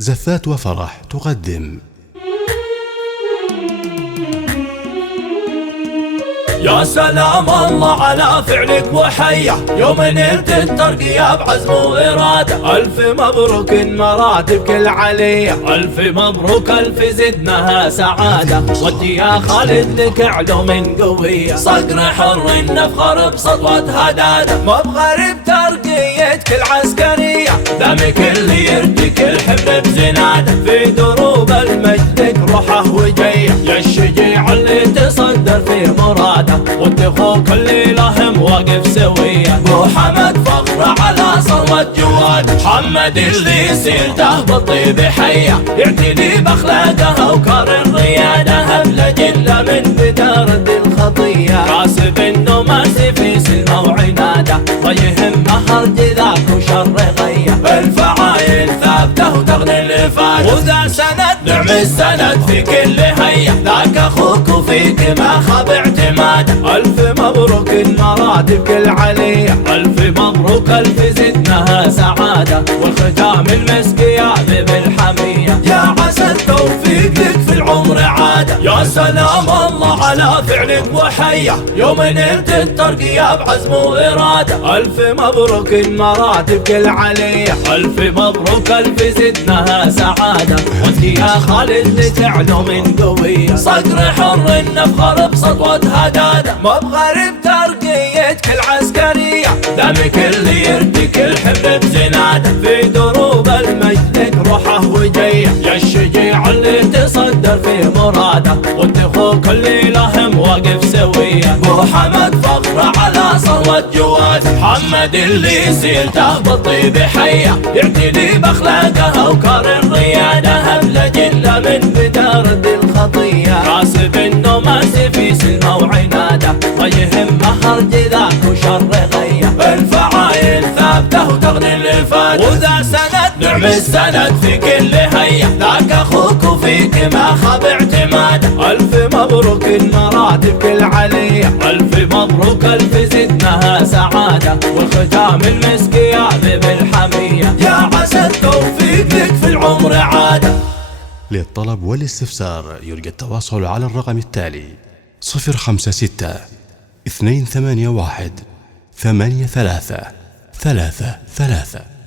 زفات وفرح تقدم. يا سلام الله على فعلك وحيه يوم نلت الترقية بعزم وإرادة. ألف مبروك مراتب كل علية، ألف مبروك ألف زدناها سعادة. ودي يا خالد لك علوم قوية، صقر حر نفخر بسطوة هدادة. مو بغريب ترقيتك العسكرية، دمك اللي يرتك الحمل بزنادة. في دروب المجد روحه وجيه، يا الشجيع اللي تصدر في مراده. وانت اخوك اللي لهم واقف سويه، ابو حمد فخر على صروة جواد. محمد اللي سيرته بالطيب حيه، يعتني باخلاقه وكار الرياده. هبله جله من بدارة الخطيه، كاسب انه ماسي في سلمه وعناده. ما يهمه هرج ذاك وشر غيه، الفعايل ثابته وتغني الافاده. وذا سند نعم السند في كل هيه، ذاك اخوك وفيك ما خاب اعتماده. ألف مبروك المراتب كل علية، ألف مبروك ألف زدناها سعادة. والختام المسك يا ذب الحمية، يا عسى التوفيق لك في العمر عادة. يا سلام الله على فعلك وحيه يوم نلت الترقية بعزم وإرادة. ألف مبروك المراتب كل علية، ألف مبروك ألف زدناها سعادة. وانت يا خالد لك علوم قوية، صقر حر نفخر بسطوة هدادة. مو بغريب ترقيتك العسكرية، دمك اللي يرتك الحمل بزنادة. في دروب المجد روحه وجيه، يا الشجيع اللي تصدر في مراده. وانت اخوك اللي لهم واقف سويه، ابو حمد فخر على صروة جواد. محمد اللي سيرته بالطيب حيه، يعتني باخلاقه وكار الرياده. هبله جله من بدارة الخطيه، كاسب انه ماسي في سلمه وعناده. ما يهمه هرج ذاك وشر غيه، الفعايل ثابته وتغني الافاده. وذا سند نعم السند في كل هيه، ذاك اخوك وفيك ما خاب اعتماده. الف مبروك المراتب كل علية، الف مبروك الف زدناها سعاده. والختام المسك يا ذب الحميه، يا عسى التوفيق لك في العمر عاده. للطلب والاستفسار يرجى التواصل على الرقم التالي: 056 281 83 33.